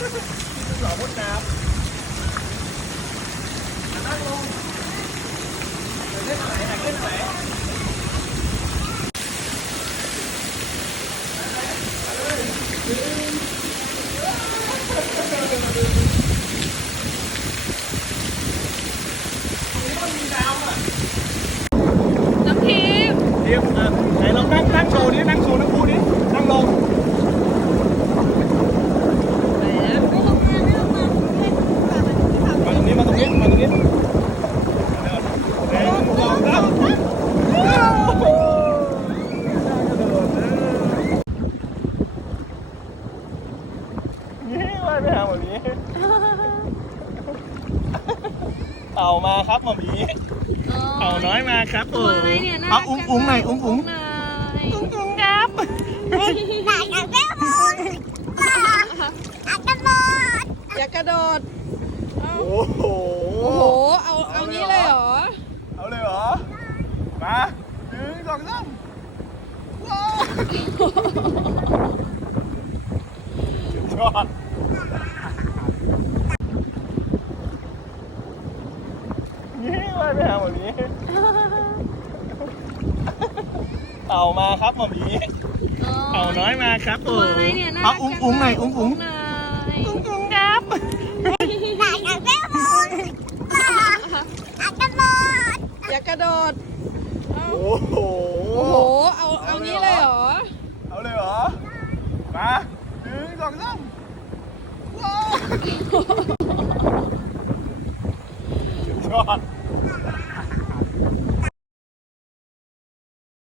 Nó bút nạp Nó nát luôn Rồi cái này là cái này Tấm thiêm Thiêm, này lông đang đang trồ đi, đang trồ มาตรงนี้มาตรงนี้เอามาครับหมอมีเอาน้อยมาครับเอ้เอาอุ้งอุ้งหน่อยอุ้งอุ้งอุ้งอุ้งครับอยากกระโดดอยากกระโดด โอ้โห โอ้โห เอาเอางี้เลยเหรอ เอาเลยเหรอ มาหนึ่งสองสามว้าวสุดยอดนี่ไปไปหาหมดนี้ เต่ามาครับหมอมีเต่าน้อยมาครับโอ้ทำไมเนี่ยน่าเอารักอุ้งอุ้งหน่อยอุ้งอุ้งหน่อยอุ้งอุ้ง อย่ากระโดด โอ้โห โอ้โห เอา เอานี้เลยเหรอ เอาเลยเหรอ มาหนึ่งสองสามว้าวยอด